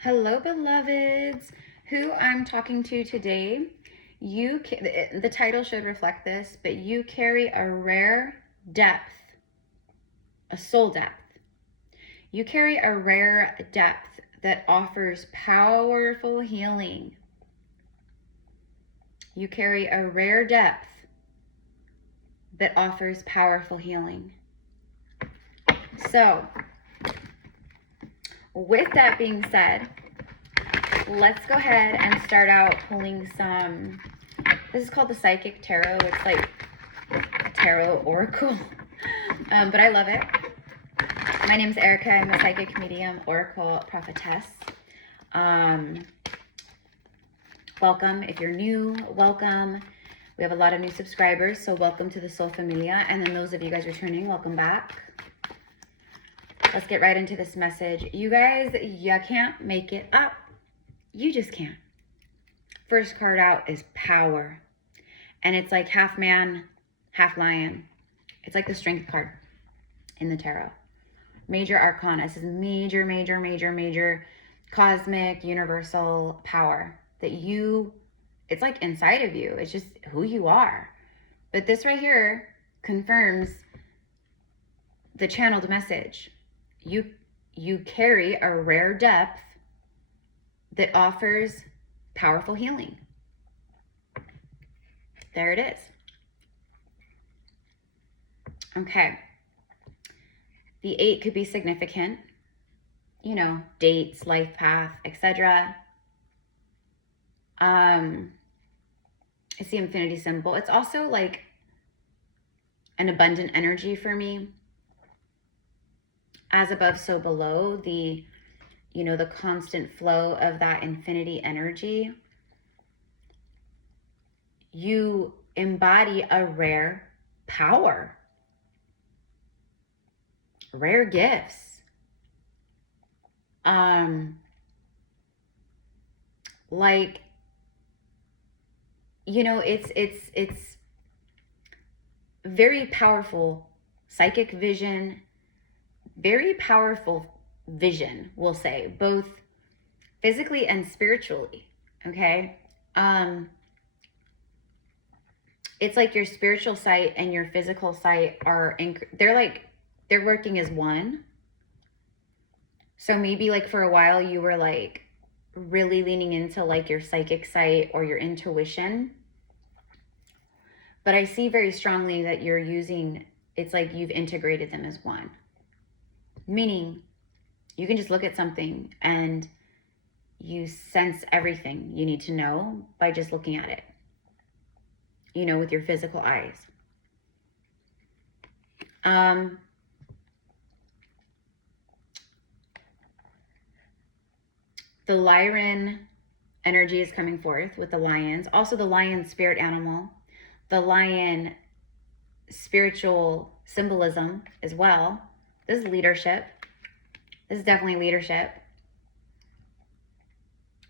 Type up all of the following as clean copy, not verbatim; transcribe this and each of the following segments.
Hello, beloveds. Who I'm talking to today, the title should reflect this, but you carry a rare depth, a soul depth. You carry a rare depth that offers powerful healing. You carry a rare depth that offers powerful healing. So, with that being said, let's go ahead and start out pulling some. This is called the Psychic Tarot. It's like a tarot oracle, but I love it. My name is Erica. I'm a psychic medium, oracle prophetess. Welcome. If you're new, welcome. We have a lot of new subscribers, so welcome to the Soul Familia. And then those of you guys returning, welcome back. Let's get right into this message. You guys, you can't make it up. You just can't. First card out is power. And it's like half man, half lion. It's like the strength card in the tarot. Major arcana. This is major, major, major, major cosmic, universal power that it's like inside of you. It's just who you are. But this right here confirms the channeled message. You carry a rare depth that offers powerful healing. There it is. Okay. The 8 could be significant. You know, dates, life path, etc. It's the infinity symbol. It's also like an abundant energy for me. As above, so below. The constant flow of that infinity energy. You embody a rare power, rare gifts. It's very powerful psychic vision, very powerful vision, we'll say, both physically and spiritually. Okay. It's like your spiritual sight and your physical sight they're working as one. So maybe like for a while you were like really leaning into like your psychic sight or your intuition. But I see very strongly that it's like you've integrated them as one. Meaning you can just look at something and you sense everything you need to know by just looking at it, with your physical eyes. The Lyran energy is coming forth with the lions. Also the lion spirit animal. The lion spiritual symbolism as well. This is leadership. This is definitely leadership.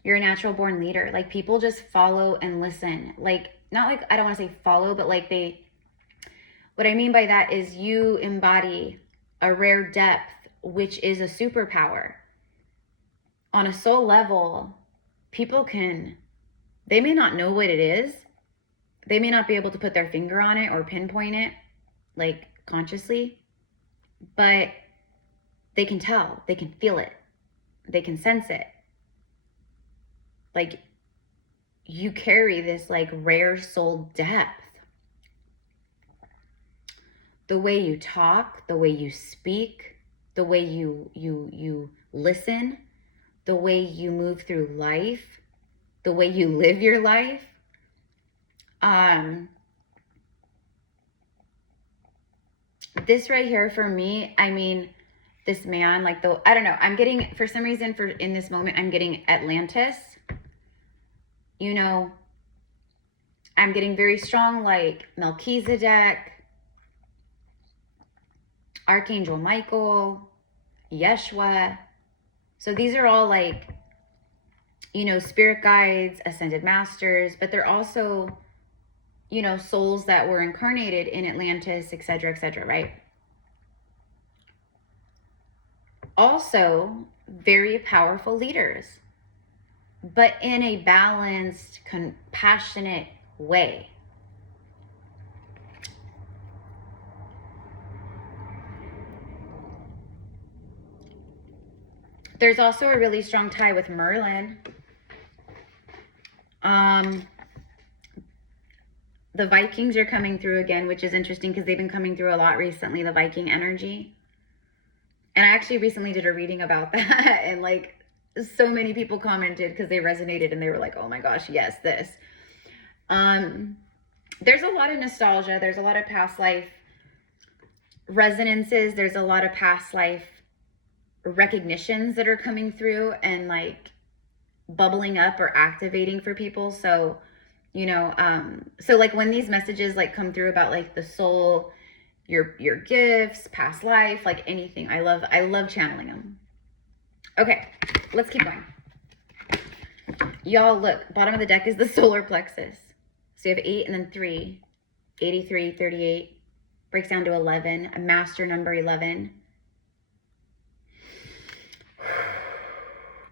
You're a natural born leader. Like people just follow and listen. Like, not like, I don't want to say follow, but like what I mean by that is you embody a rare depth, which is a superpower. On a soul level, they may not know what it is. They may not be able to put their finger on it or pinpoint it, like consciously, but they can tell, they can feel it, they can sense it. Like you carry this like rare soul depth. The way you talk, the way you speak, the way you listen, the way you move through life, the way you live your life. This right here for me, I mean, this man, like I don't know, I'm getting, for some reason, in this moment, I'm getting Atlantis. I'm getting very strong, like Melchizedek, Archangel Michael, Yeshua. So these are all like, spirit guides, ascended masters, but they're also, souls that were incarnated in Atlantis, etc., right? Also, very powerful leaders, but in a balanced, compassionate way. There's also a really strong tie with Merlin. The Vikings are coming through again, which is interesting because they've been coming through a lot recently, the Viking energy. And I actually recently did a reading about that, and like so many people commented because they resonated and they were like, oh my gosh, yes, this. There's a lot of nostalgia. There's a lot of past life resonances. There's a lot of past life recognitions that are coming through and like bubbling up or activating for people. So, you know, so like when these messages like come through about like the soul, your gifts, past life, like anything, I love channeling them. Okay, let's keep going. Y'all, look, bottom of the deck is the solar plexus. So you have 8 and then 3, 83, 38, breaks down to 11, a master number 11.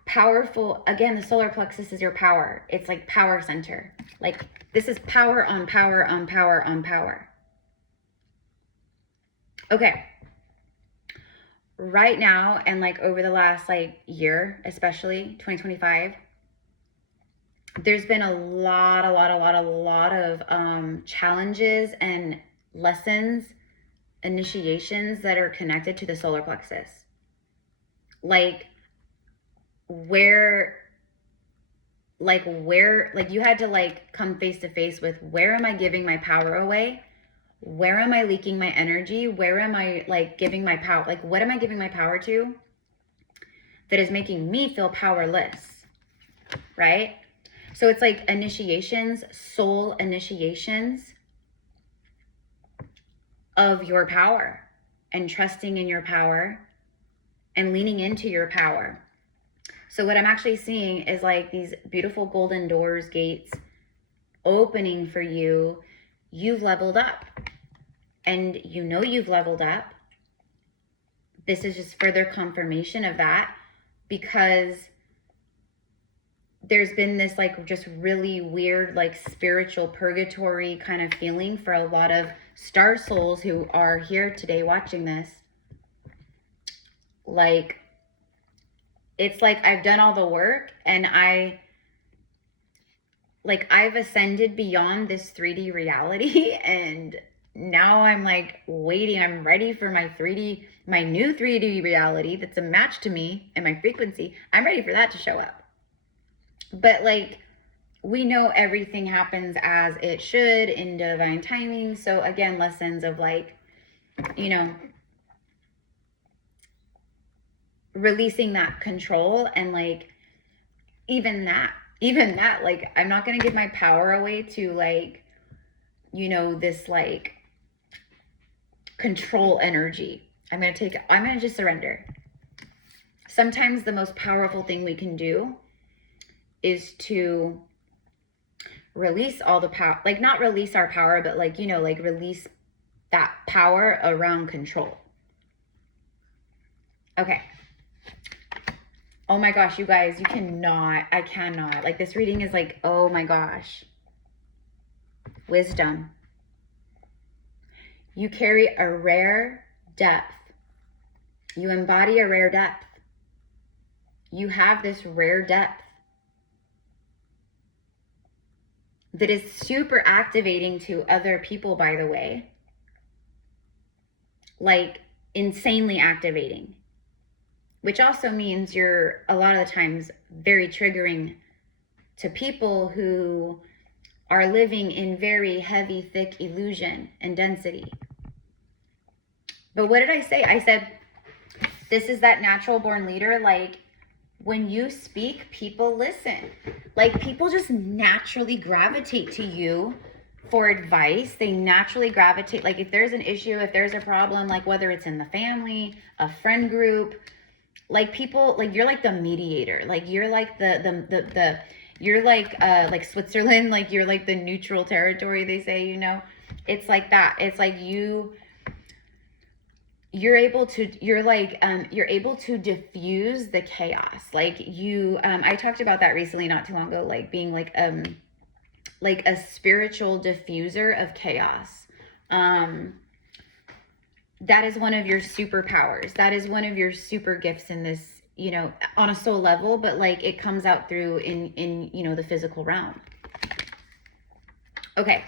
Powerful. Again, the solar plexus is your power. It's like power center. Like this is power on power on power on power. Okay. Right now, and like over the last like year, especially 2025, there's been a lot of challenges and lessons, initiations that are connected to the solar plexus. Like where you had to like come face to face with, where am I giving my power away? Where am I leaking my energy? Where am I like giving my power? Like what am I giving my power to that is making me feel powerless? Right? So it's like initiations, soul initiations of your power and trusting in your power and leaning into your power. So what I'm actually seeing is like these beautiful golden doors, gates opening for you. You've leveled up, and you know you've leveled up. This is just further confirmation of that, because there's been this like just really weird like spiritual purgatory kind of feeling for a lot of star souls who are here today watching this. Like it's like I've done all the work and I've ascended beyond this 3D reality, and now I'm like waiting. I'm ready for my new 3D reality that's a match to me and my frequency. I'm ready for that to show up. But like, we know everything happens as it should in divine timing. So again, lessons of like, you know, releasing that control, and like even that, like I'm not going to give my power away to like, you know, this like control energy. I'm going to just surrender. Sometimes the most powerful thing we can do is to release all the power, like not release our power, but like, you know, like release that power around control. Okay. Oh my gosh, you guys, I cannot. Like this reading is like, oh my gosh. Wisdom. You carry a rare depth. You embody a rare depth. You have this rare depth that is super activating to other people, by the way. Like insanely activating. Which also means you're a lot of the times very triggering to people who are living in very heavy, thick illusion and density. But what did I say? I said, this is that natural born leader. Like when you speak, people listen. Like people just naturally gravitate to you for advice. They naturally gravitate. Like if there's an issue, if there's a problem, like whether it's in the family, a friend group, like people, like you're like the mediator, like you're like you're like Switzerland, like you're like the neutral territory, they say, you know. It's like that. It's like you you're able to diffuse the chaos. Like I talked about that recently, not too long ago, like being like a spiritual diffuser of chaos. That is one of your superpowers. That is one of your super gifts in this, you know, on a soul level, but like it comes out through in you know, the physical realm. Okay.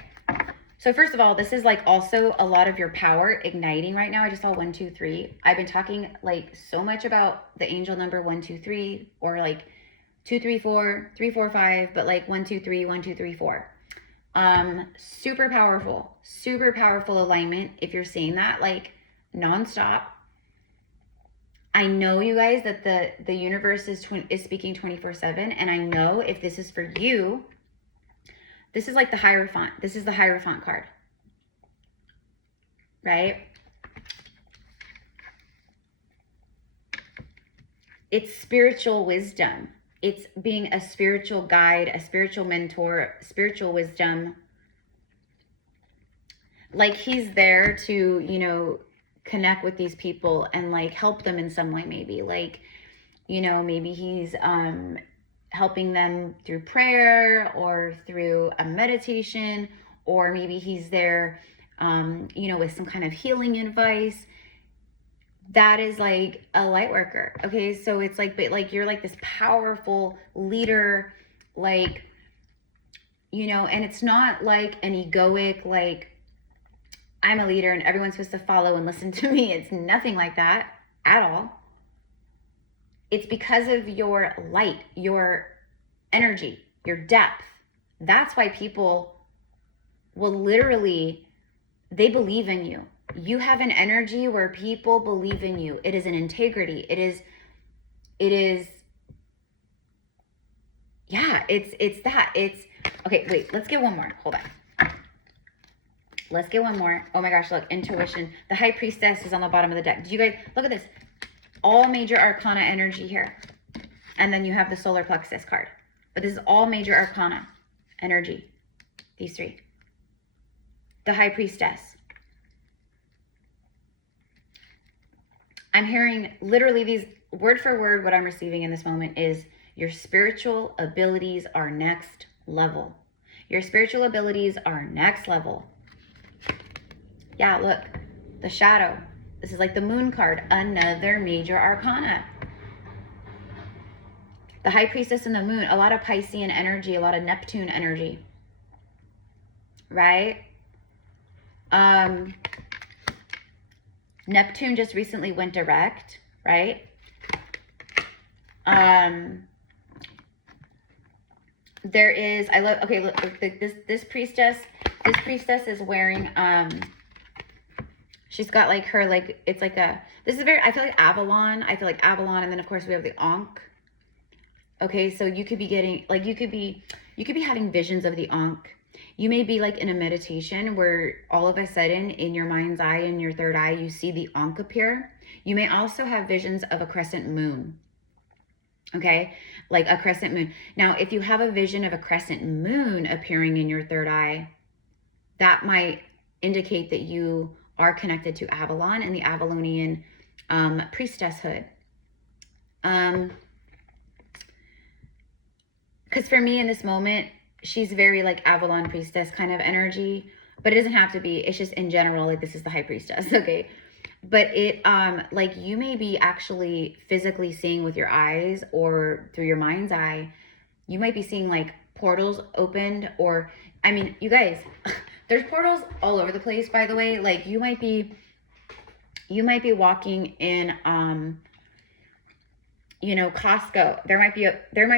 So first of all, this is like also a lot of your power igniting right now. I just saw 1, 2, 3. I've been talking like so much about the angel number 1, 2, 3, or like 2, 3, 4, 3, 4, 5, but like 1, 2, 3, 1, 2, 3, 4. Super powerful alignment. If you're seeing that, like nonstop. I know, you guys, that the universe is speaking 24/7, and I know if this is for you, this is like the Hierophant. This is the Hierophant card, right? It's spiritual wisdom. It's being a spiritual guide, a spiritual mentor, spiritual wisdom. Like he's there to, you know, connect with these people and like help them in some way, maybe. Like, you know, maybe he's helping them through prayer or through a meditation, or maybe he's there, you know, with some kind of healing advice. That is like a light worker. Okay. So it's like, but like, you're like this powerful leader, like, you know, and it's not like an egoic, like I'm a leader and everyone's supposed to follow and listen to me. It's nothing like that at all. It's because of your light, your energy, your depth. That's why people will literally, they believe in you. You have an energy where people believe in you. It is an integrity. It is, yeah, it's that. It's, okay, wait, let's get one more. Hold on. Let's get one more. Oh my gosh, look, intuition. The High Priestess is on the bottom of the deck. Did you guys, look at this. All major arcana energy here. And then you have the solar plexus card. But this is all major arcana energy. These three. The High Priestess. I'm hearing literally these, word for word, what I'm receiving in this moment is your spiritual abilities are next level. Your spiritual abilities are next level. Yeah, look, the shadow. This is like the moon card, another major arcana. The High Priestess and the moon, a lot of Piscean energy, a lot of Neptune energy, right? Neptune just recently went direct, right? There is, I love, okay, look, this priestess is wearing, she's got like her, like, it's like a, this is very, I feel like Avalon, and then of course we have the Ankh. Okay, so you could be getting, like, you could be having visions of the Ankh. You may be like in a meditation where all of a sudden in your mind's eye, in your third eye, you see the Ankh appear. You may also have visions of a crescent moon. Okay, like a crescent moon. Now, if you have a vision of a crescent moon appearing in your third eye, that might indicate that you are connected to Avalon and the Avalonian priestesshood. Because for me in this moment, she's very like Avalon priestess kind of energy, but it doesn't have to be. It's just in general, like this is the High Priestess, okay? But it, like you may be actually physically seeing with your eyes or through your mind's eye, you might be seeing like portals opened, or, I mean, you guys, there's portals all over the place, by the way. Like you might be walking in, you know, Costco. There might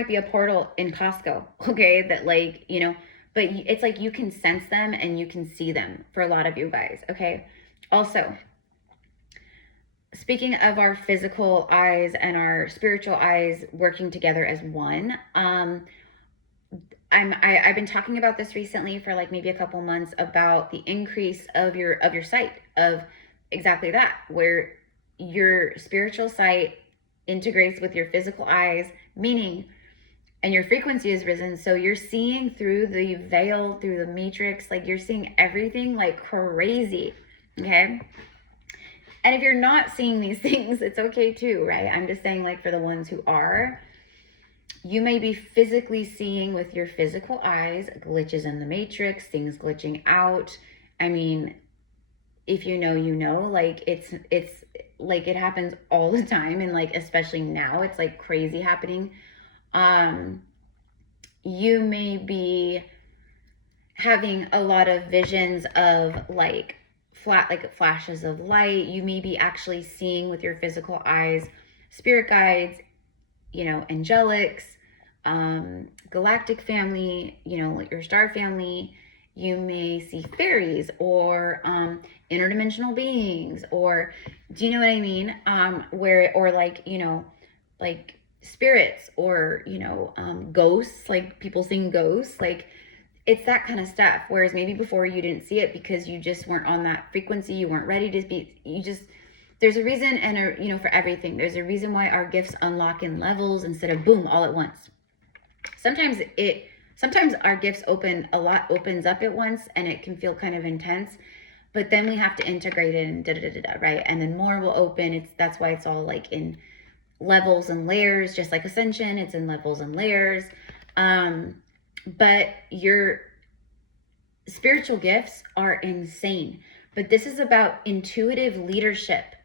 be a portal in Costco, okay, that like, you know, but it's like you can sense them and you can see them for a lot of you guys, okay? Also, speaking of our physical eyes and our spiritual eyes working together as one, I've been talking about this recently for like maybe a couple months about the increase of your sight, of exactly that, where your spiritual sight integrates with your physical eyes, meaning, and your frequency has risen, so you're seeing through the veil, through the matrix, like you're seeing everything like crazy, okay? And if you're not seeing these things, it's okay too, right? I'm just saying, like, for the ones who are, you may be physically seeing with your physical eyes glitches in the matrix, things glitching out. I mean, if you know, you know, like it's like it happens all the time, and like especially now it's like crazy happening. You may be having a lot of visions of like flashes of light. You may be actually seeing with your physical eyes spirit guides, you know, angelics, galactic family, you know, like your star family. You may see fairies or interdimensional beings, or do you know what I mean? Where, or like, you know, like spirits, or, you know, ghosts, like people seeing ghosts, like it's that kind of stuff. Whereas maybe before you didn't see it because you just weren't on that frequency, you weren't ready to be, you just, there's a reason, and a, you know, for everything, there's a reason why our gifts unlock in levels instead of boom, all at once. Sometimes our gifts opens up at once, and it can feel kind of intense, but then we have to integrate it and right? And then more will open. That's why it's all like in levels and layers, just like ascension, it's in levels and layers. But your spiritual gifts are insane. But this is about intuitive leadership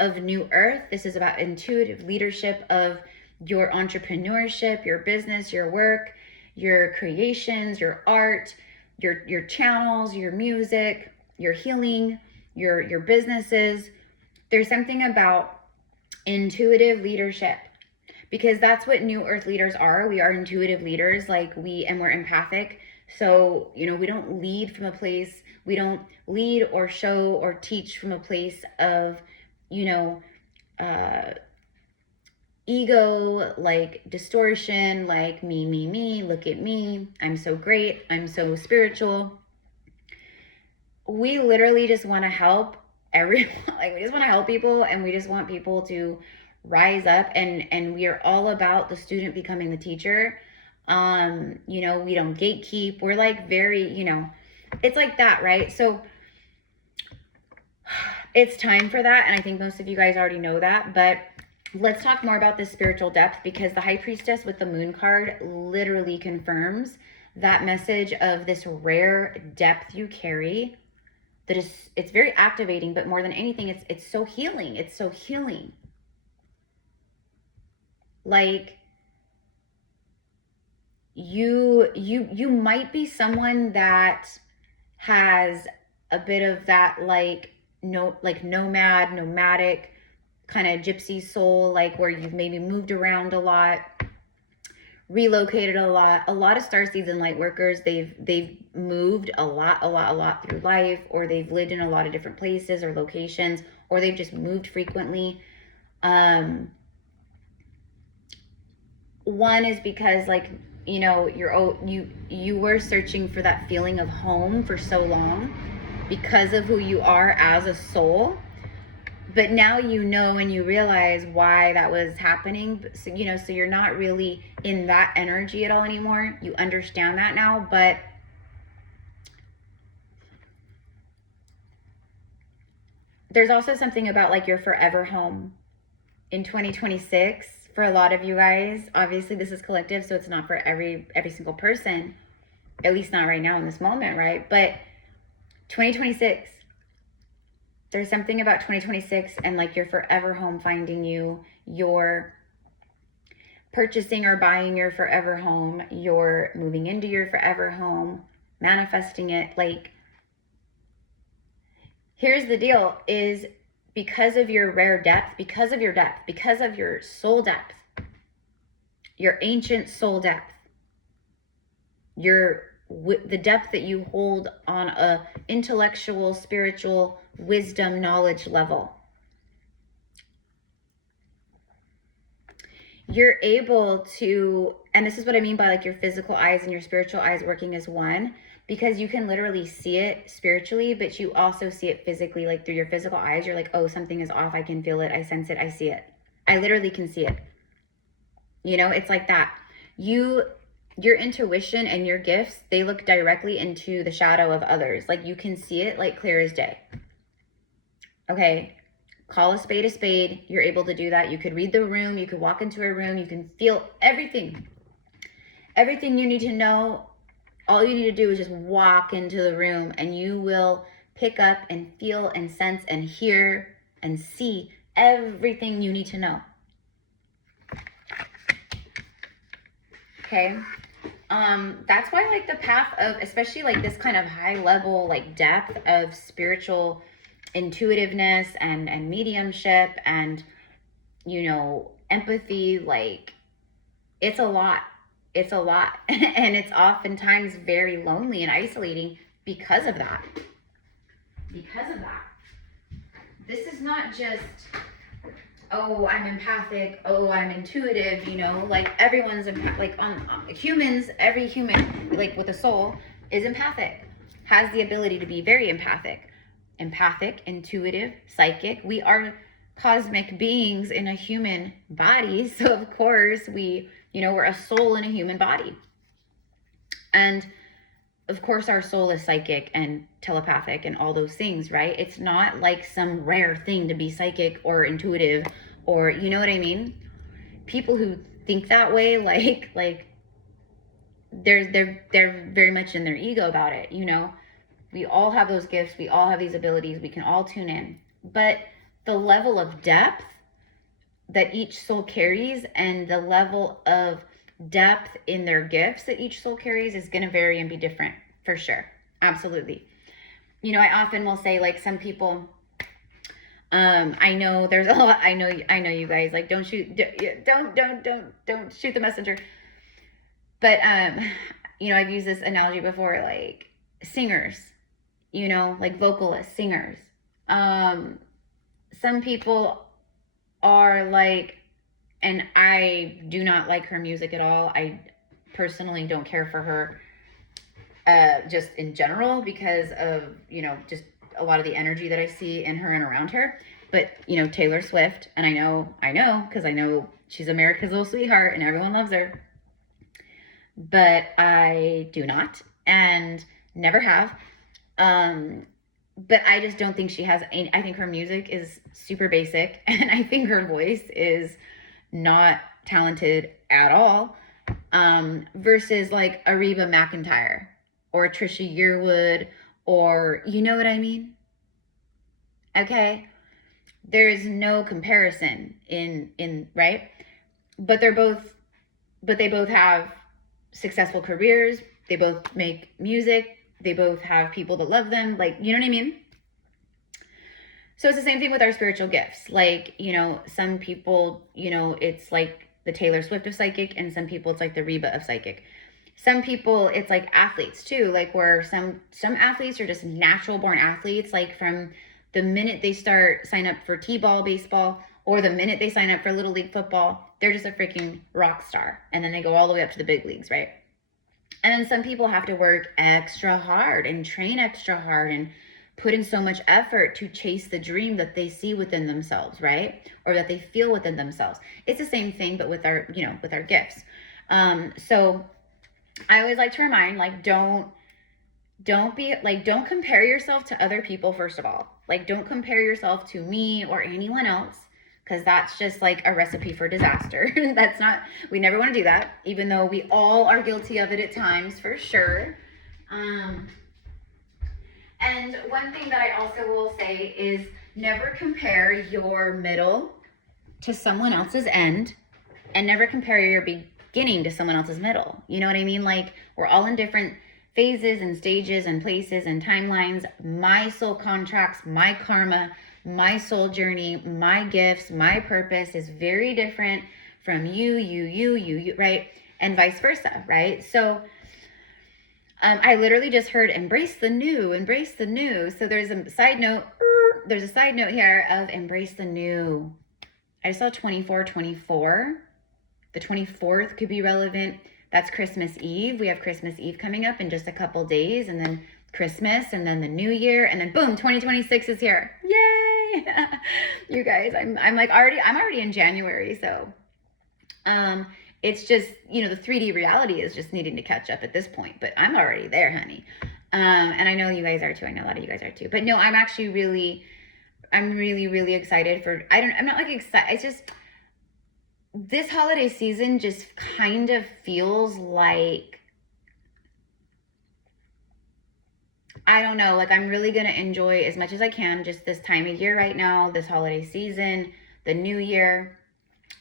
of New Earth. This is about intuitive leadership of your entrepreneurship, your business, your work, your creations, your art, your channels, your music, your healing, your businesses. There's something about intuitive leadership, because that's what New Earth leaders are. We are intuitive leaders, like we're empathic. So, you know, we don't lead from a place, we don't lead or show or teach from a place of, you know, ego, like distortion, like me, look at me, I'm so great, I'm so spiritual. We literally just want to help everyone. Like, we just want to help people, and we just want people to rise up, and we are all about the student becoming the teacher. You know, we don't gatekeep. We're like very, you know, it's like that, right? So it's time for that, and I think most of you guys already know that, but let's talk more about this spiritual depth, because the High Priestess with the Moon card literally confirms that message of this rare depth you carry. That is, it's very activating, but more than anything, it's so healing. It's so healing. Like, you might be someone that has a bit of that like nomadic kind of gypsy soul, like where you've maybe moved around a lot, relocated a lot. A lot of star seeds and light workers, they've moved a lot through life, or they've lived in a lot of different places or locations, or they've just moved frequently. One is because, like, you know, you were searching for that feeling of home for so long because of who you are as a soul. But now you know, and you realize why that was happening. So, you know, so you're not really in that energy at all anymore. You understand that now. But there's also something about like your forever home in 2026 for a lot of you guys. Obviously, this is collective, so it's not for every single person, at least not right now in this moment, right? But 2026, there's something about 2026 and like your forever home finding you. You're purchasing or buying your forever home. You're moving into your forever home, manifesting it. Like, here's the deal is, because of your rare depth, because of your soul depth, your ancient soul depth, the depth that you hold on a intellectual, spiritual, wisdom, knowledge level, you're able to, and this is what I mean by like your physical eyes and your spiritual eyes working as one, because you can literally see it spiritually, but you also see it physically, like through your physical eyes. You're like, oh, something is off. I can feel it. I sense it. I see it. I literally can see it. You know, it's like that. Your intuition and your gifts, they look directly into the shadow of others. Like, you can see it like clear as day. Okay. Call a spade a spade. You're able to do that. You could read the room. You could walk into a room. You can feel everything. Everything you need to know. All you need to do is just walk into the room and you will pick up and feel and sense and hear and see everything you need to know. Okay? That's why like the path of, especially like this kind of high level, like depth of spiritual intuitiveness and mediumship and, you know, empathy, like it's a lot. It's a lot. And it's oftentimes very lonely and isolating because of that. Because of that. This is not just, oh, I'm empathic, oh, I'm intuitive, you know, like everyone's like humans, every human like with a soul is empathic, has the ability to be very empathic, intuitive, psychic. We are cosmic beings in a human body, so of course we, you know, we're a soul in a human body. And of course our soul is psychic and telepathic and all those things, right? It's not like some rare thing to be psychic or intuitive, or you know what I mean? People who think that way, like they're very much in their ego about it, you know? We all have those gifts, we all have these abilities, we can all tune in. But the level of depth that each soul carries and the level of depth in their gifts that each soul carries is going to vary and be different for sure. Absolutely. You know, I often will say, like, some people, I know there's a lot, I know you guys, like, don't shoot the messenger. But, you know, I've used this analogy before, like singers, you know, like vocalists, singers. Some people are like, and I do not like her music at all. I personally don't care for her, just in general, because of, you know, just a lot of the energy that I see in her and around her. But, you know, Taylor Swift, and I know, because I know she's America's little sweetheart and everyone loves her. But I do not, and never have. But I just don't think she has any, I think her music is super basic, and I think her voice is not talented at all, versus like a Reba McEntire or a Trisha Yearwood, or, you know what I mean? Okay. There is no comparison in right? But they both have successful careers. They both make music. They both have people that love them. Like, you know what I mean? So it's the same thing with our spiritual gifts. Like, you know, some people, you know, it's like the Taylor Swift of psychic, and some people it's like the Reba of psychic. Some people it's like athletes too, like where some athletes are just natural born athletes, like from the minute they sign up for t-ball, baseball, or the minute they sign up for Little League football, they're just a freaking rock star. And then they go all the way up to the big leagues, right? And then some people have to work extra hard and train extra hard and put in so much effort to chase the dream that they see within themselves, right? Or that they feel within themselves. It's the same thing, but with our, you know, with our gifts. So I always like to remind, like, don't compare yourself to other people, first of all. Like, don't compare yourself to me or anyone else, because that's just like a recipe for disaster. That's not, we never want to do that, even though we all are guilty of it at times, for sure. And one thing that I also will say is never compare your middle to someone else's end, and never compare your beginning to someone else's middle. You know what I mean? Like, we're all in different phases and stages and places and timelines. My soul contracts, my karma, my soul journey, my gifts, my purpose is very different from you, right? And vice versa, right? So I literally just heard embrace the new. So there's a side note here of embrace the new. I saw 24. The 24th could be relevant. That's Christmas Eve. We have Christmas Eve coming up in just a couple days, and then Christmas, and then the new year, and then boom, 2026 is here. Yay! You guys, I'm already in January, so it's just, you know, the 3D reality is just needing to catch up at this point, but I'm already there, honey. And I know you guys are too. I know a lot of you guys are too. But no, I'm actually really I'm really, really excited for, I'm not like excited. It's just, this holiday season just kind of feels like, I don't know, like I'm really going to enjoy as much as I can just this time of year right now, this holiday season, the new year.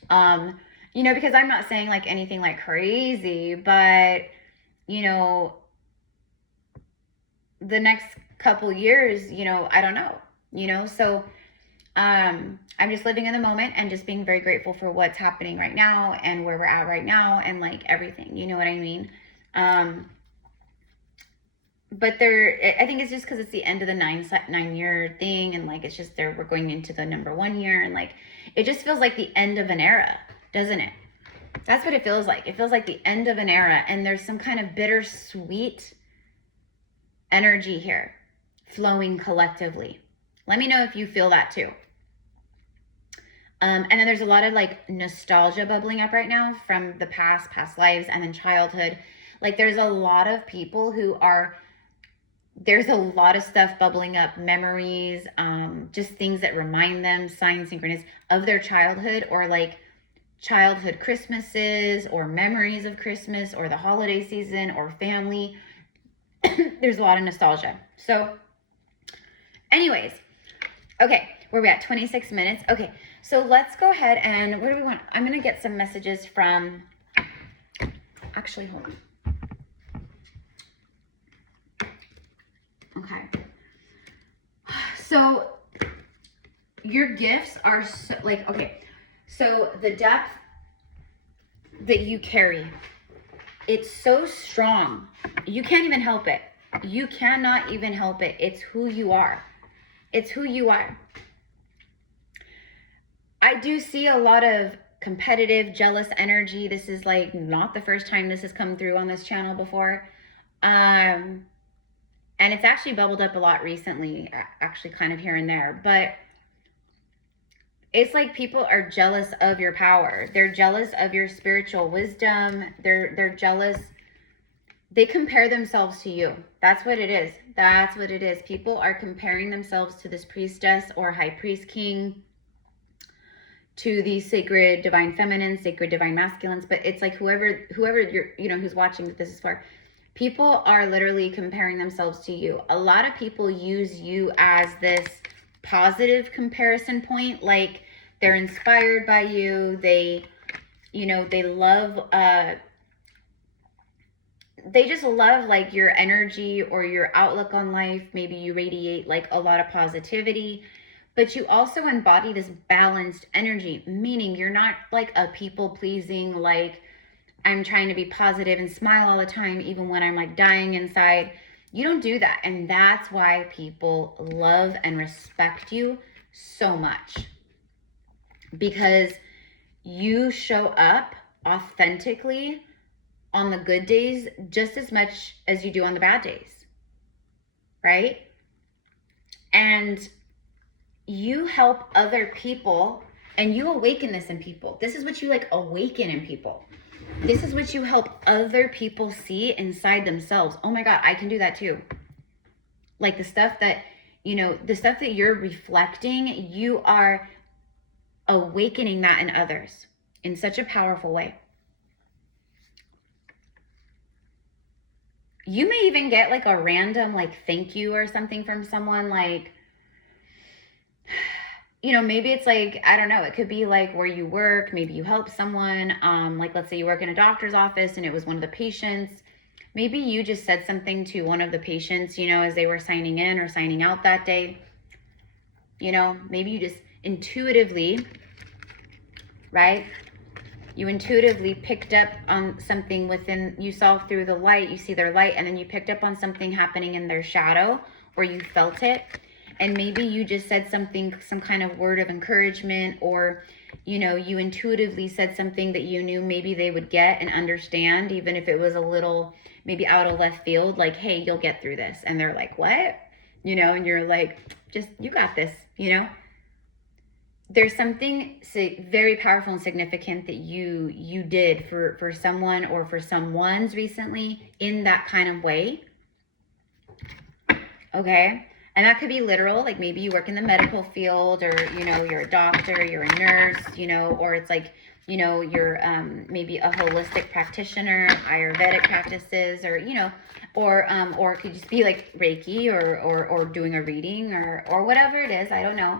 You know, because I'm not saying like anything like crazy, but you know, the next couple years, you know, I don't know, you know, so I'm just living in the moment and just being very grateful for what's happening right now and where we're at right now and like everything, you know what I mean? But I think it's just because it's the end of the 9-year thing, and like it's just we're going into the number 1 year, and like it just feels like the end of an era, doesn't it? That's what it feels like. It feels like the end of an era, and there's some kind of bittersweet energy here flowing collectively. Let me know if you feel that too. And then there's a lot of like nostalgia bubbling up right now from the past lives, and then childhood. Like there's a lot of people there's a lot of stuff bubbling up, memories, just things that remind them, signs, synchronous of their childhood, or like childhood Christmases or memories of Christmas or the holiday season or family. There's a lot of nostalgia. So anyways, okay, where are we at? 26 minutes. Okay, so let's go ahead and what do we want? I'm going to get some messages from, actually, hold on. Okay. So your gifts are so, like, okay. So the depth that you carry, it's so strong. You can't even help it. You cannot even help it. It's who you are. It's who you are. I do see a lot of competitive, jealous energy. This is like not the first time this has come through on this channel before. And it's actually bubbled up a lot recently, actually kind of here and there, but it's like people are jealous of your power. They're jealous of your spiritual wisdom. They're jealous. They compare themselves to you. That's what it is. That's what it is. People are comparing themselves to this priestess or high priest king, to the sacred divine feminine, sacred divine masculines, but it's like whoever you're, you know, who's watching this is for. People are literally comparing themselves to you. A lot of people use you as this positive comparison point. Like they're inspired by you. They, you know, they love, they just love like your energy or your outlook on life. Maybe you radiate like a lot of positivity, but you also embody this balanced energy, meaning you're not like a people pleasing, like, I'm trying to be positive and smile all the time, even when I'm like dying inside. You don't do that. And that's why people love and respect you so much. Because you show up authentically on the good days just as much as you do on the bad days. Right? And you help other people, and you awaken this in people. This is what you like awaken in people. This is what you help other people see inside themselves. Oh my God, I can do that too. Like the stuff that, you know, the stuff that you're reflecting, you are awakening that in others in such a powerful way. You may even get like a random like thank you or something from someone, like, you know, maybe it's like, I don't know, it could be like where you work, maybe you help someone, like let's say you work in a doctor's office and it was one of the patients. Maybe you just said something to one of the patients, you know, as they were signing in or signing out that day. You know, maybe you just intuitively, right? You intuitively picked up on something within, you saw through the light, you see their light, and then you picked up on something happening in their shadow, or you felt it. And maybe you just said something, some kind of word of encouragement, or, you know, you intuitively said something that you knew maybe they would get and understand, even if it was a little, maybe out of left field, like, hey, you'll get through this. And they're like, what? You know, and you're like, just, you got this, you know? There's something very powerful and significant that you did for someone or for someone's recently in that kind of way. Okay? And that could be literal, like maybe you work in the medical field, or, you know, you're a doctor, you're a nurse, you know, or it's like, you know, you're maybe a holistic practitioner, Ayurvedic practices, or, you know, or it could just be like Reiki, or doing a reading, or whatever it is. I don't know.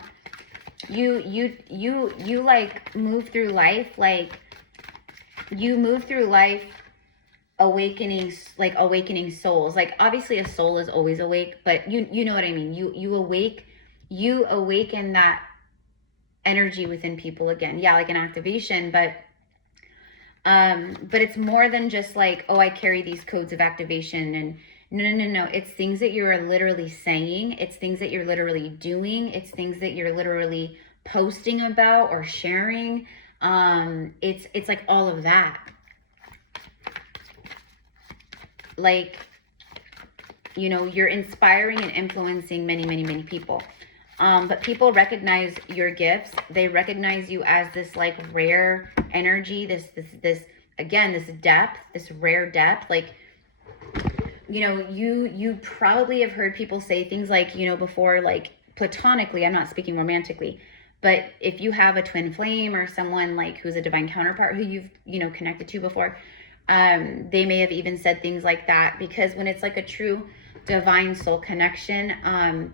You like move through life, like you move through life awakening souls. Like obviously a soul is always awake, but you know what I mean. You awaken that energy within people again. Yeah, like an activation, but it's more than just like, oh, I carry these codes of activation. And no, it's things that you're literally saying, it's things that you're literally doing, it's things that you're literally posting about or sharing. It's like all of that. Like, you know, you're inspiring and influencing many people. But people recognize your gifts. They recognize you as this like rare energy, this again, this depth, this rare depth. Like, you know, you probably have heard people say things like, you know, before, like platonically, I'm not speaking romantically, but if you have a twin flame or someone like who's a divine counterpart who you've, you know, connected to before, they may have even said things like that, because when it's like a true divine soul connection,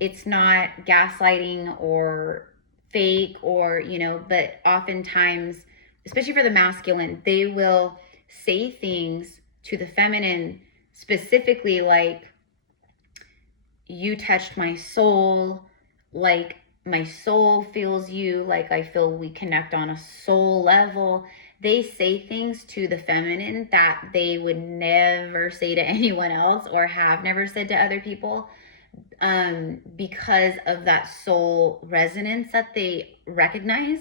it's not gaslighting or fake, or, you know, but oftentimes, especially for the masculine, they will say things to the feminine, specifically like, you touched my soul, like my soul feels you, like I feel we connect on a soul level. They say things to the feminine that they would never say to anyone else, or have never said to other people, because of that soul resonance that they recognize.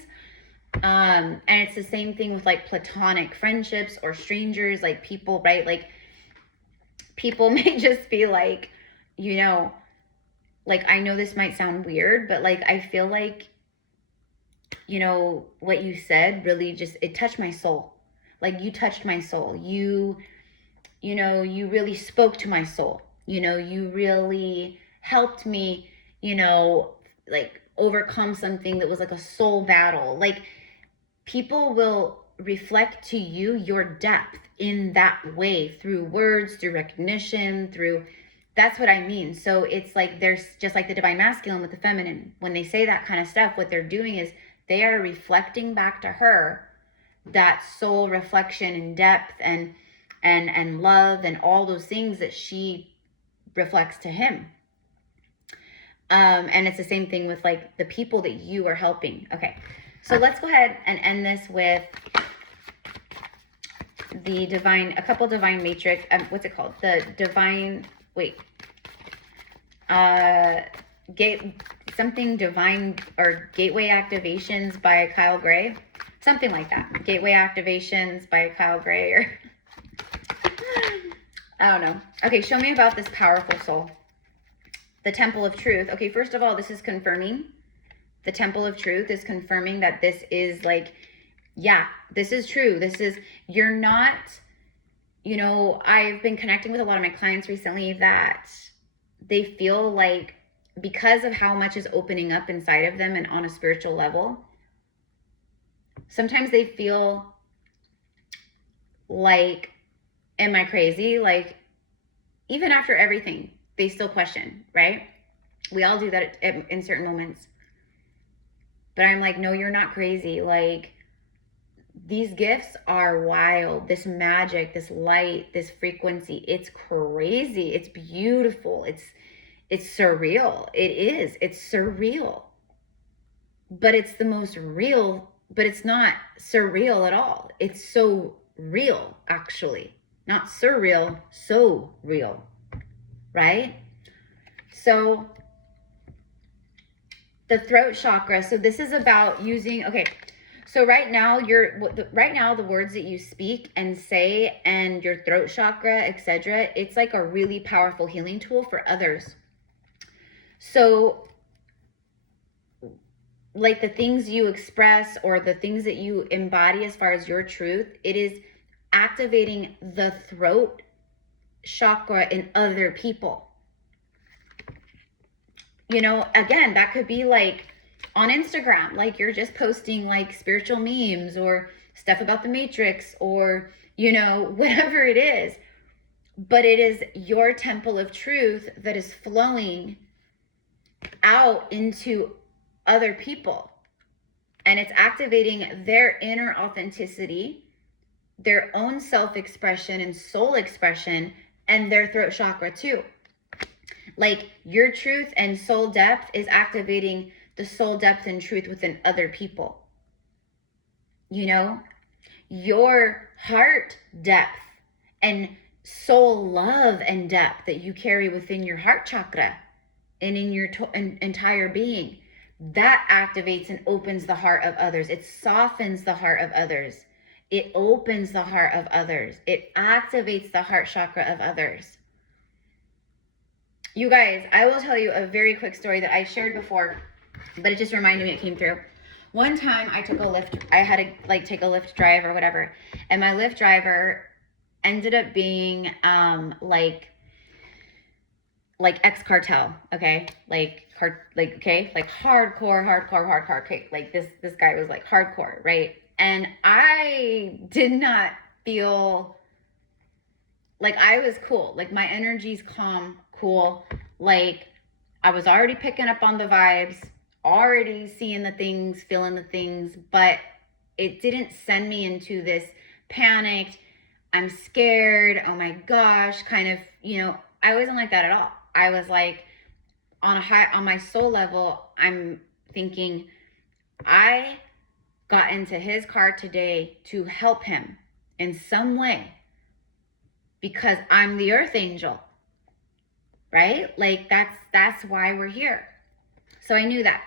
And it's the same thing with like platonic friendships or strangers, like people, right? Like people may just be like, you know, like, I know this might sound weird, but like, I feel like, you know, what you said really just, it touched my soul. Like you touched my soul. You know, you really spoke to my soul. You know, you really helped me, you know, like overcome something that was like a soul battle. Like people will reflect to you your depth in that way, through words, through recognition, through, that's what I mean. So it's like, there's just like the divine masculine with the feminine. When they say that kind of stuff, what they're doing is they are reflecting back to her that soul reflection and depth and love and all those things that she reflects to him. And it's the same thing with like the people that you are helping. Okay, so let's go ahead and end this with the divine, a couple divine matrix. What's it called? The divine, something divine, or gateway activations by Kyle Gray. Something like that. Gateway activations by Kyle Gray, or I don't know. Okay, show me about this powerful soul. The Temple of Truth. Okay, first of all, this is confirming. The Temple of Truth is confirming that this is like, yeah, this is true. This is, you're not, you know, I've been connecting with a lot of my clients recently that they feel like, because of how much is opening up inside of them and on a spiritual level, sometimes they feel like, am I crazy? Like, even after everything, they still question, right? We all do that in certain moments. But I'm like, no, you're not crazy. Like, these gifts are wild. This magic, this light, this frequency, it's crazy. It's beautiful. It's surreal. It is. It's surreal. But it's the most real, but it's not surreal at all. It's so real, actually. Not surreal, so real. Right? So the throat chakra. So this is about using, okay. So right now the words that you speak and say, and your throat chakra, etc., it's like a really powerful healing tool for others. So like the things you express or the things that you embody as far as your truth, it is activating the throat chakra in other people. You know, again, that could be like on Instagram, like you're just posting like spiritual memes or stuff about the Matrix or, you know, whatever it is. But it is your temple of truth that is flowing out into other people. And it's activating their inner authenticity, their own self-expression and soul expression, and their throat chakra too. Like your truth and soul depth is activating the soul depth and truth within other people. You know, your heart depth and soul love and depth that you carry within your heart chakra and in your entire being, that activates and opens the heart of others. It softens the heart of others. It opens the heart of others. It activates the heart chakra of others. You guys, I will tell you a very quick story that I shared before, but it just reminded me, it came through. One time I took a Lyft, I had to like take a Lyft drive or whatever, and my Lyft driver ended up being like ex-cartel, okay? Like hardcore, okay? Like this guy was like hardcore, right? And I did not feel like I was cool. Like my energy's calm, cool. Like I was already picking up on the vibes, already seeing the things, feeling the things, but it didn't send me into this panicked, I'm scared, oh my gosh, kind of, you know, I wasn't like that at all. I was like on my soul level, I'm thinking, I got into his car today to help him in some way because I'm the earth angel, right? Like that's why we're here. So I knew that.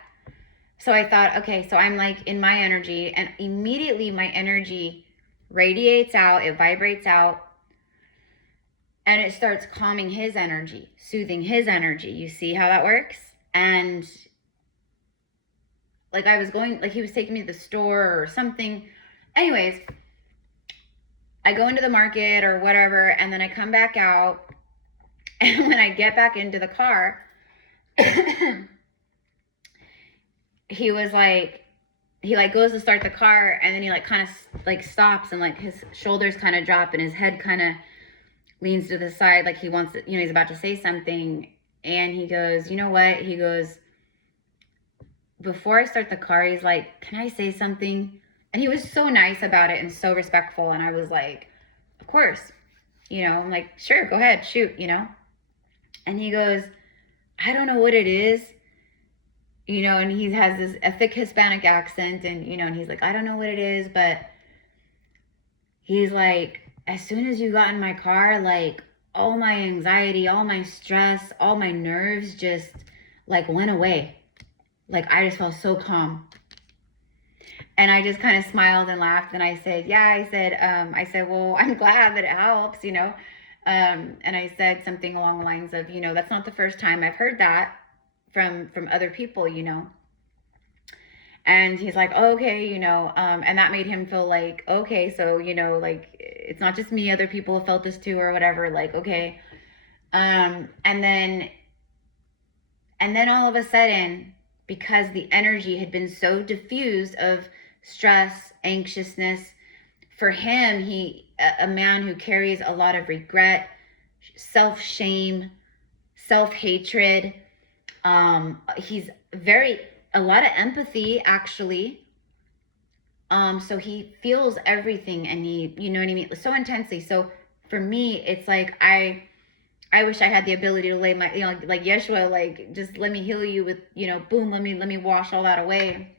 So I thought, okay, so I'm like in my energy, and immediately my energy radiates out, it vibrates out, and it starts calming his energy, soothing his energy. You see how that works? And like I was going, like he was taking me to the store or something. Anyways, I go into the market or whatever, and then I come back out. And when I get back into the car, he was like, he like goes to start the car, and then he like kind of like stops, and like his shoulders kind of drop and his head kind of leans to the side like he wants to, you know, he's about to say something. And he goes, you know what? He goes, before I start the car, he's like, can I say something? And he was so nice about it and so respectful. And I was like, of course, you know, I'm like, sure, go ahead, shoot, you know? And he goes, I don't know what it is, you know, and he has this a thick Hispanic accent, and, you know, and he's like, I don't know what it is, but he's like, as soon as you got in my car, like all my anxiety, all my stress, all my nerves just like went away. Like I just felt so calm. And I just kind of smiled and laughed, and I said, yeah, I said, well, I'm glad that it helps, you know? And I said something along the lines of, you know, that's not the first time I've heard that from other people, you know? And he's like, oh, okay, you know, and that made him feel like, okay, so, you know, like, it's not just me, other people have felt this too, or whatever, like, okay. And then all of a sudden, because the energy had been so diffused of stress, anxiousness, for him, a man who carries a lot of regret, self-shame, self-hatred, he's a lot of empathy, actually. So he feels everything, and he, you know what I mean, so intensely. So for me, it's like I wish I had the ability to lay my, you know, like Yeshua, like just let me heal you with, you know, boom, let me wash all that away.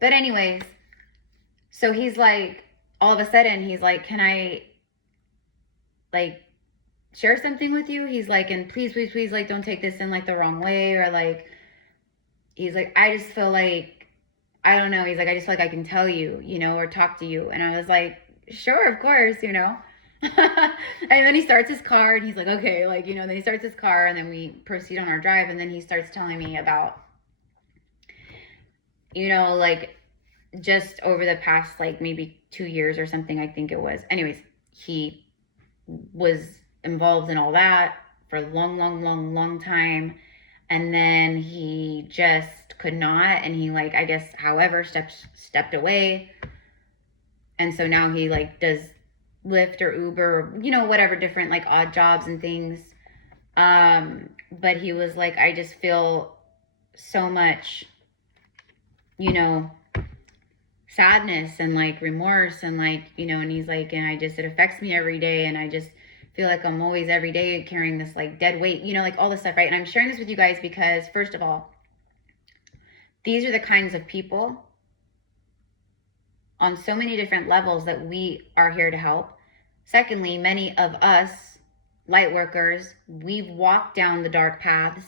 But anyways, so he's like, all of a sudden, he's like, can I like share something with you? He's like, and please, like, don't take this in like the wrong way, or like, he's like, I just feel like, I don't know. He's like, I just feel like I can tell you, you know, or talk to you. And I was like, sure, of course, you know. And then he starts his car, and he's like, okay, like, you know, then he starts his car, and then we proceed on our drive. And then he starts telling me about, you know, like just over the past, like maybe 2 years or something, I think it was. Anyways, he was involved in all that for a long time. and then he just could not, and he like, I guess, however, stepped away. And so now he like does Lyft or Uber, or, you know, whatever, different like odd jobs and things. But he was like, I just feel so much, you know, sadness and like remorse, and like, you know, and he's like, and it affects me every day, and I just feel like I'm always every day carrying this like dead weight, you know, like all this stuff, right? And I'm sharing this with you guys because, first of all, these are the kinds of people on so many different levels that we are here to help. Secondly, many of us light workers, we've walked down the dark paths.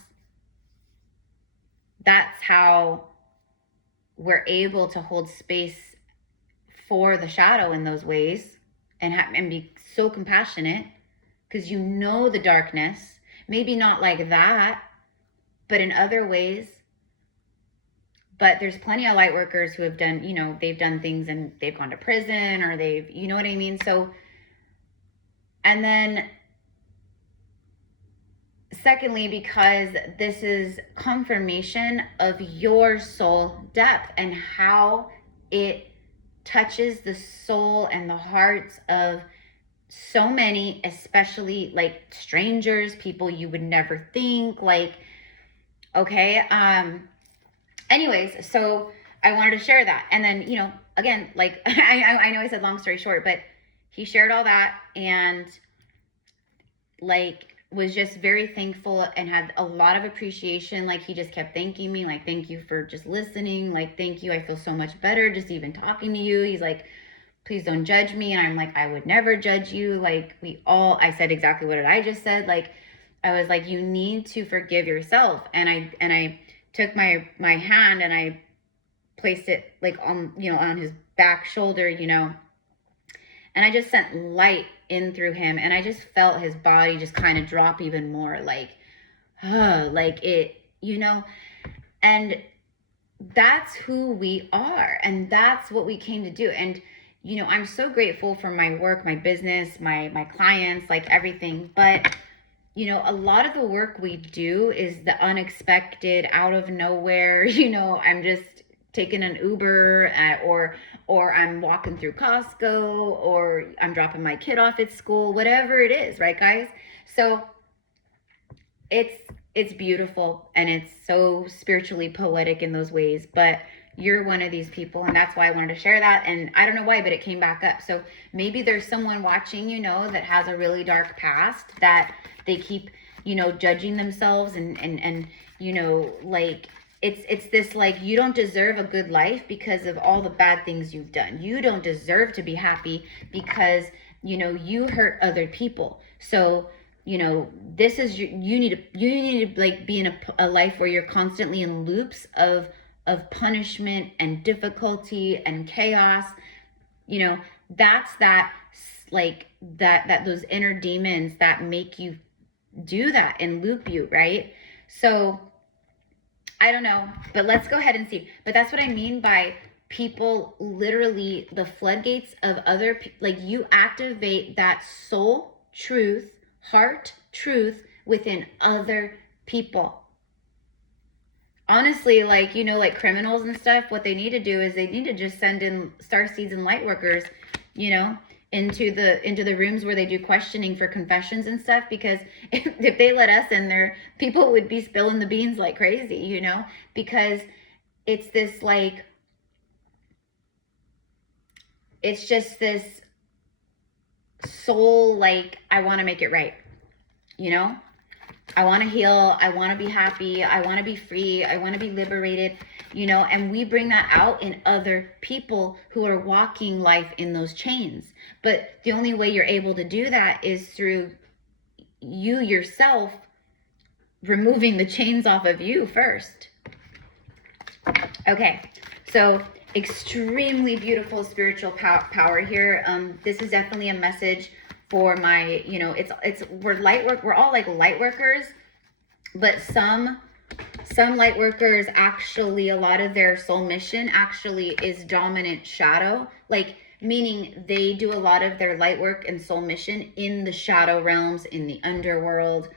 That's how we're able to hold space for the shadow in those ways, and be so compassionate, because you know the darkness, maybe not like that, but in other ways. But there's plenty of light workers who have done, you know, they've done things and they've gone to prison, or they've, you know what I mean? So, and then secondly, because this is confirmation of your soul depth and how it touches the soul and the hearts of so many, especially like strangers, people you would never think, like, okay. Anyways, so I wanted to share that. And then, you know, again, like, I know I said long story short, but he shared all that, and like was just very thankful and had a lot of appreciation. Like, he just kept thanking me, like, thank you for just listening, like, thank you, I feel so much better just even talking to you. He's like, please don't judge me. And I'm like, I would never judge you. Like, I said exactly what I just said. Like, I was like, you need to forgive yourself. And I took my hand and I placed it like on, you know, on his back shoulder, you know, and I just sent light in through him, and I just felt his body just kind of drop even more, like, like it, you know. And that's who we are, and that's what we came to do. And, you know, I'm so grateful for my work, my business, my clients, like everything. But, you know, a lot of the work we do is the unexpected, out of nowhere. You know, I'm just taking an Uber, or I'm walking through Costco, or I'm dropping my kid off at school, whatever it is, right, guys? So it's beautiful, and it's so spiritually poetic in those ways. But you're one of these people, and that's why I wanted to share that. And I don't know why, but it came back up. So maybe there's someone watching, you know, that has a really dark past, that they keep, you know, judging themselves, and you know, like, it's this, like, you don't deserve a good life because of all the bad things you've done. You don't deserve to be happy because, you know, you hurt other people. So, you know, this is you need to like be in a life where you're constantly in loops of punishment and difficulty and chaos. You know, that's that, like, that those inner demons that make you do that and loop you, right? So I don't know, but let's go ahead and see. But that's what I mean by people, literally the floodgates of other, like, you activate that soul truth, heart truth within other people. Honestly, like, you know, like criminals and stuff, what they need to do is they need to just send in star seeds and light workers, you know, into the rooms where they do questioning for confessions and stuff. Because if they let us in there, people would be spilling the beans like crazy, you know, because it's this, like, it's just this soul, like, I want to make it right, you know. I want to heal. I want to be happy. I want to be free. I want to be liberated, you know, and we bring that out in other people who are walking life in those chains. But the only way you're able to do that is through you yourself removing the chains off of you first. Okay, so extremely beautiful spiritual power here. This is definitely a message for my, you know, we're light work. We're all like light workers, but some light workers actually, a lot of their soul mission actually is dominant shadow, like, meaning they do a lot of their light work and soul mission in the shadow realms, in the underworld.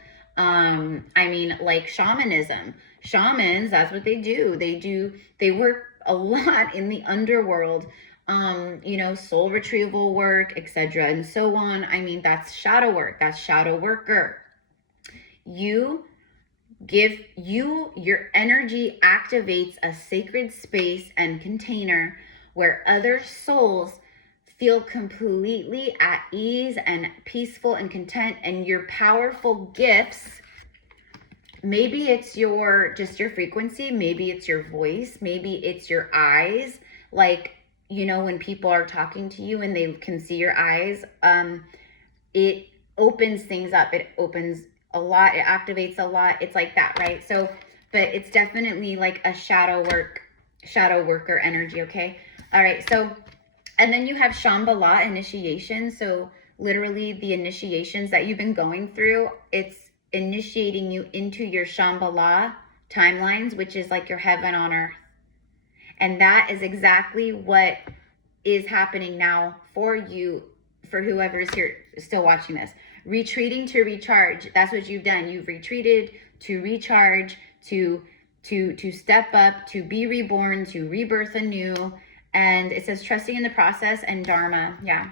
I mean, like shamanism. Shamans, that's what they do. They work a lot in the underworld, you know, soul retrieval work, etc. and so on. I mean, that's shadow work. That's shadow worker. Your energy activates a sacred space and container where other souls feel completely at ease and peaceful and content, and your powerful gifts, maybe it's just your frequency, maybe it's your voice, maybe it's your eyes, like, you know, when people are talking to you and they can see your eyes, it opens things up, it opens a lot, it activates a lot, it's like that, right? So, but it's definitely like a shadow worker energy. Okay, all right. So, and then you have Shambhala initiation. So literally the initiations that you've been going through, it's initiating you into your Shambhala timelines, which is like your heaven on earth. And that is exactly what is happening now for you, for whoever is here still watching this. Retreating to recharge. That's what you've done. You've retreated to recharge, to step up, to be reborn, to rebirth anew. And it says trusting in the process and dharma. Yeah.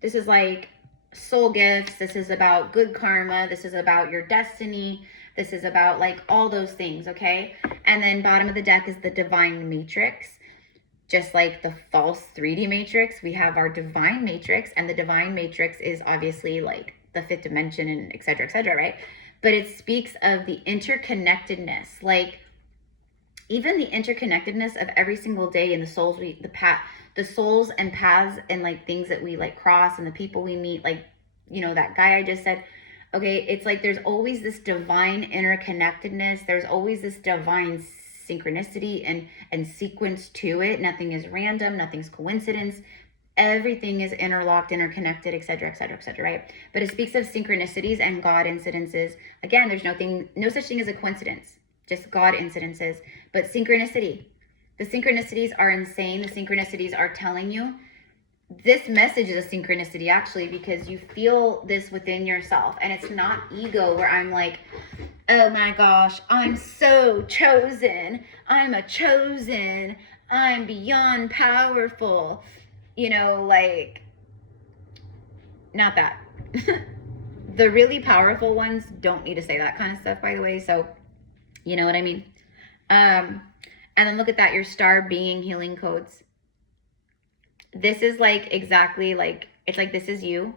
This is like soul gifts. This is about good karma. This is about your destiny. This is about like all those things, okay? And then bottom of the deck is the divine matrix. Just like the false 3D matrix, we have our divine matrix, and the divine matrix is obviously like the fifth dimension and et cetera, right? But it speaks of the interconnectedness, like even the interconnectedness of every single day, and the souls the souls and paths and like things that we like cross, and the people we meet, like, you know, that guy I just said, okay, it's like there's always this divine interconnectedness, there's always this divine synchronicity and sequence to it. Nothing is random, nothing's coincidence, everything is interlocked, interconnected, etc., right? But it speaks of synchronicities and God incidences. Again, there's no such thing as a coincidence, just God incidences. But synchronicity, the synchronicities are insane. The synchronicities are telling you, this message is a synchronicity actually, because you feel this within yourself, and it's not ego where I'm like, oh my gosh, I'm so chosen, I'm a chosen, I'm beyond powerful, you know, like, not that. The really powerful ones don't need to say that kind of stuff, by the way, so you know what I mean. And then look at that, your star being healing codes. This is like exactly like, it's like, this is you,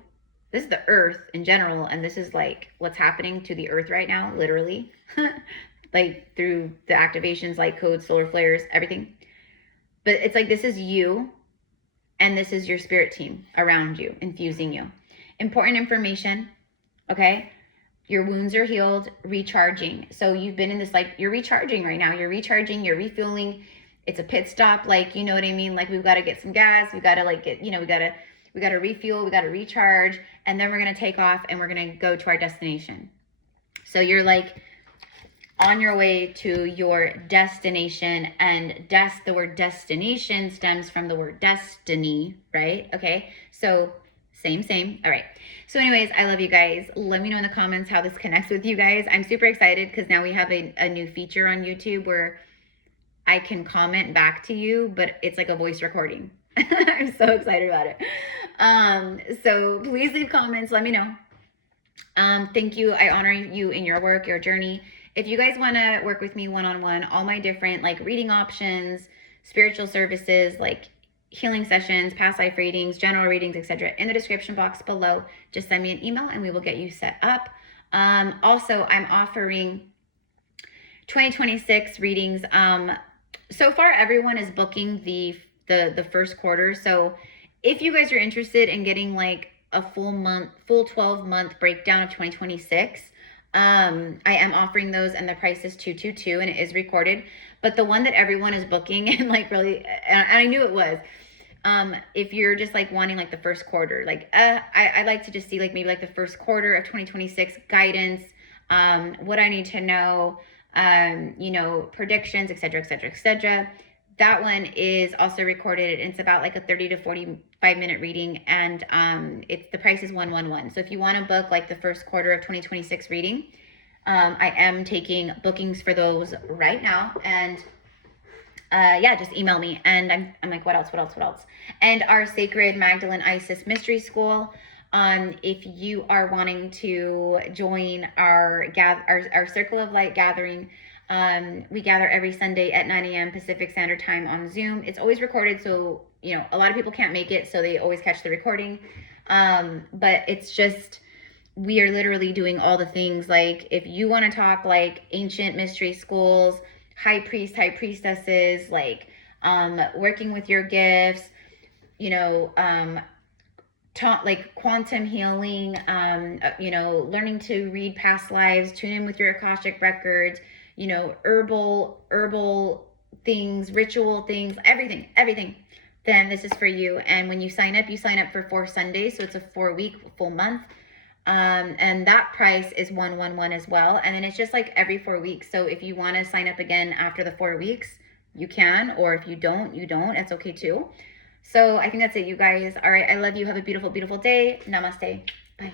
this is the earth in general, and this is like what's happening to the earth right now, literally. Like through the activations, like codes, solar flares, everything. But it's like, this is you, and this is your spirit team around you, infusing you. Important information, okay? Your wounds are healed, recharging. So you've been in this, like, you're recharging right now. You're recharging, you're refueling. It's a pit stop, like, you know what I mean? Like, we've got to get some gas. We've got to like get, you know, we got to refuel, we got to recharge, and then we're going to take off and we're going to go to our destination. So you're like on your way to your destination, and the word destination stems from the word destiny, right? Okay. So same. All right. So anyways, I love you guys. Let me know in the comments how this connects with you guys. I'm super excited because now we have a new feature on YouTube where I can comment back to you, but it's like a voice recording. I'm so excited about it. So please leave comments. Let me know. Thank you. I honor you in your work, your journey. If you guys want to work with me one-on-one, all my different like reading options, spiritual services, like healing sessions, past life readings, general readings, etc., in the description box below. Just send me an email and we will get you set up. Also, I'm offering 2026 readings. So far, everyone is booking the first quarter. So if you guys are interested in getting like a full 12-month breakdown of 2026, I am offering those, and the price is $222, and it is recorded. But the one that everyone is booking, and like really, and I knew it was, if you're just like wanting like the first quarter, like I like to just see like maybe like the first quarter of 2026 guidance, what I need to know, you know, predictions, etc. that one is also recorded. It's about like a 30 to 45-minute reading, and the price is 111. So if you want to book like the first quarter of 2026 reading, I am taking bookings for those right now, and yeah, just email me. And I'm like, what else? And our Sacred Magdalene Isis Mystery School. If you are wanting to join our Circle of Light gathering, we gather every Sunday at 9 a.m. Pacific Standard Time on Zoom. It's always recorded, so you know a lot of people can't make it, so they always catch the recording. But it's just, we are literally doing all the things. Like if you want to talk like ancient mystery schools, high priestesses, like working with your gifts, you know, like quantum healing, you know, learning to read past lives, tune in with your Akashic records, you know, herbal things, ritual things, everything, then this is for you. And when you sign up for 4 Sundays, so it's a 4-week full month. And that price is 111 as well. And then it's just like every 4 weeks. So if you want to sign up again after the 4 weeks, you can, or if you don't, it's okay too. So I think that's it, you guys. All right. I love you. Have a beautiful, beautiful day. Namaste. Bye.